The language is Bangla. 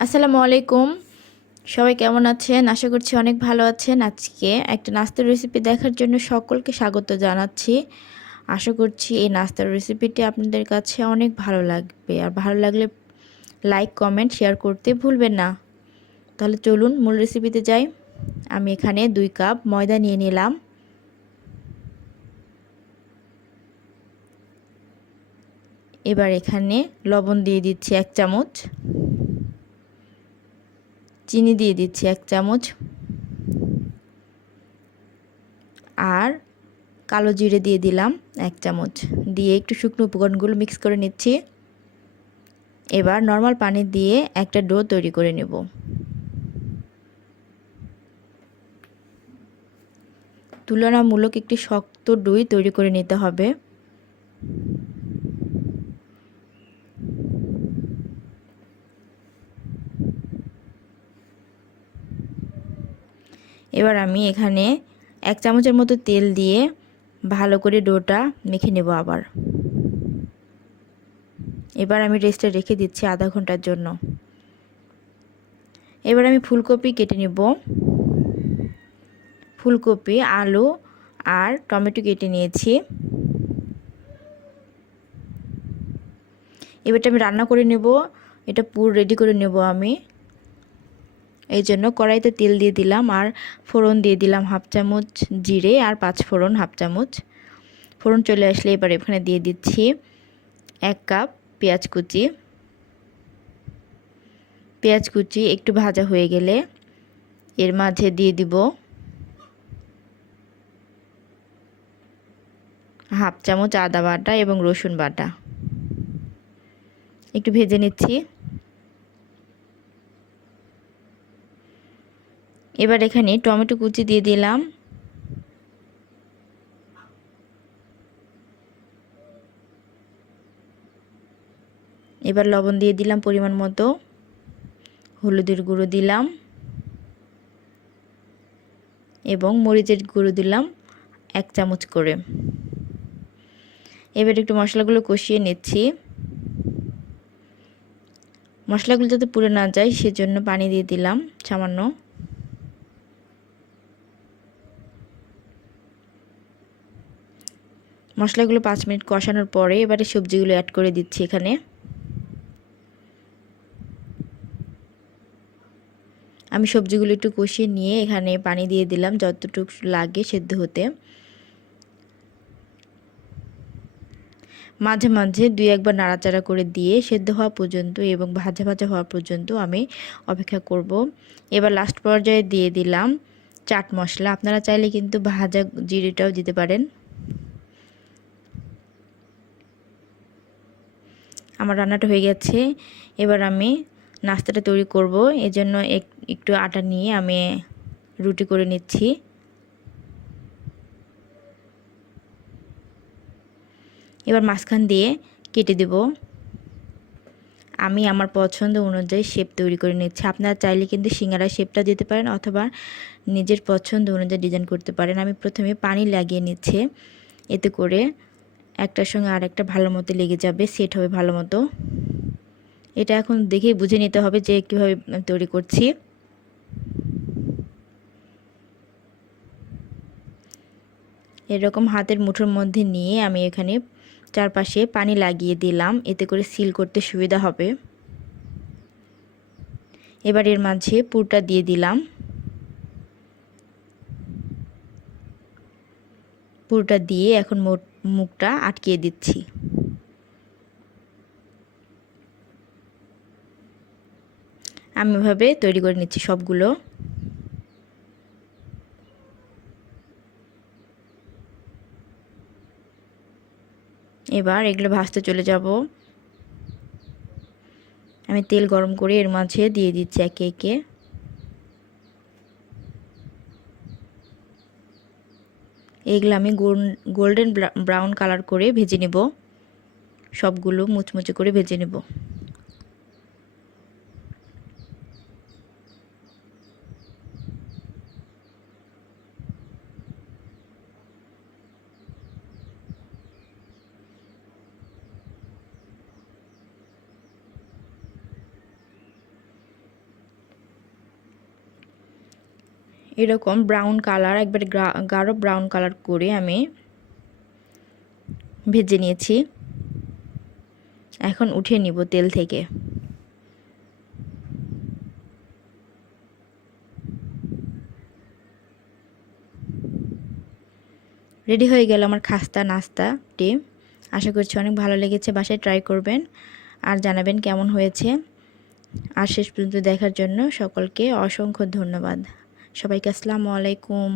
আসসালামু আলাইকুম। সবাই কেমন আছেন? আশা করছি অনেক ভালো আছেন। আজকে একটা নাস্তার রেসিপি দেখার জন্য সকলকে স্বাগত জানাচ্ছি। আশা করছি এই নাস্তার রেসিপিটি আপনাদের কাছে অনেক ভালো লাগবে। আর ভালো লাগলে লাইক, কমেন্ট, শেয়ার করতে ভুলবেন না। তাহলে চলুন মূল রেসিপিতে যাই। আমি এখানে 2 কাপ ময়দা নিয়ে নিলাম। এবার এখানে লবণ দিয়ে দিচ্ছি 1 চামচ। চিনি দিয়ে দিচ্ছি 1 চামচ। আর কালো জিরে দিয়ে দিলাম 1 চামচ। দিয়ে একটু শুকনো উপকরণগুলো মিক্স করে নিচ্ছি। এবার নর্মাল পানি দিয়ে একটা ডো তৈরি করে নেব। তুলনামূলক একটি শক্ত ডো তৈরি করে নিতে হবে। এবার আমি এখানে 1 চামচের মতো তেল দিয়ে ভালো করে ডোটা মেখে নেব আবার। এবার আমি রেস্টে রেখে দিচ্ছি আধা ঘন্টার জন্য। এবার আমি ফুলকপি কেটে নেব। ফুলকপি, আলু আর টমেটো কেটে নিয়েছি। এবারটা আমি রান্না করে নেব। এটা পুর রেডি করে নেব আমি। এই জন্য কড়াইতে তেল দিয়ে দিলাম আর ফোড়ন দিয়ে দিলাম 1/2 চামচ জিরে আর 5 ফোড়ন 1/2 চামচ। ফোড়ন চলে আসলে এবার এখানে দিয়ে দিচ্ছি 1 কাপ পেঁয়াজ কুচি। পেঁয়াজ কুচি একটু ভাজা হয়ে গেলে এর মাঝে দিয়ে দিব 1/2 চামচ আদা বাটা এবং রসুন বাটা। একটু ভেজে নিচ্ছি। এবার এখানে টমেটো কুচি দিয়ে দিলাম। এবার লবণ দিয়ে দিলাম পরিমাণ মতো। হলুদের গুঁড়ো দিলাম এবং মরিচের গুঁড়ো দিলাম 1 চামচ করে। এবার একটু মশলাগুলো কষিয়ে নিচ্ছি। মশলাগুলো যাতে পুড়ে না যায় সেজন্য পানি দিয়ে দিলাম সামান্য। মশলাগুলো 5 মিনিট কষানোর পরে এবারে সবজিগুলো অ্যাড করে দিচ্ছি এখানে। আমি সবজিগুলো একটু কষিয়ে নিয়ে এখানে পানি দিয়ে দিলাম যতটুকু লাগে সেদ্ধ হতে। মাঝে মাঝে 2-1 বার নাড়াচাড়া করে দিয়ে সেদ্ধ হওয়া পর্যন্ত এবং ভাজা ভাজা হওয়া পর্যন্ত আমি অপেক্ষা করব। এবার লাস্ট পর্যায়ে দিয়ে দিলাম চাট মশলা। আপনারা চাইলে কিন্তু ভাজা জিরেটাও দিতে পারেন। আমার রান্নাটা হয়ে গেছে। এবার আমি নাস্তাটা তৈরি করব। এজন্য একটু আটা নিয়ে আমি রুটি করে নিচ্ছি। এবার মাঝখান দিয়ে কেটে দেব। আমি আমার পছন্দ অনুযায়ী শেপ তৈরি করে নিচ্ছি। আপনারা চাইলে কিন্তু সিঙ্গারার শেপটা দিতে পারেন অথবা নিজের পছন্দ অনুযায়ী ডিজাইন করতে পারেন। আমি প্রথমে পানি লাগিয়ে নিচ্ছি। এতে করে একটার সঙ্গে আরেকটা ভালো মতো লেগে যাবে, সেট হবে ভালো মতো। এটা এখন দেখেই বুঝে নিতে হবে যে কীভাবে তৈরি করছি। এরকম হাতের মুঠোর মধ্যে নিয়ে আমি এখানে চারপাশে পানি লাগিয়ে দিলাম, এতে করে সিল করতে সুবিধা হবে। এবার এর মাঝে পুরটা দিয়ে দিলাম। পুরটা দিয়ে এখন মুখটা আটকিয়ে দিচ্ছি। আমি এভাবে তৈরি করে নিচ্ছি সবগুলো। এবার এগুলো ভাজতে চলে যাব। আমি তেল গরম করে এর মাঝে দিয়ে দিচ্ছি একে একে। এগুলো আমি গোল্ডেন ব্রাউন কালার করে ভেজে নেব। সবগুলো মুচমুচে করে ভেজে নেব। এরকম ব্রাউন কালার, একবারে গাঢ় ব্রাউন কালার করে আমি ভেজে নিয়েছি। এখন উঠিয়ে নিব তেল থেকে। রেডি হয়ে গেল আমার খাস্তা নাস্তাটি। আশা করছি অনেক ভালো লেগেছে, বাসায় ট্রাই করবেন আর জানাবেন কেমন হয়েছে। আর শেষ পর্যন্ত দেখার জন্য সকলকে অসংখ্য ধন্যবাদ। সবাইকে আসসালামু আলাইকুম।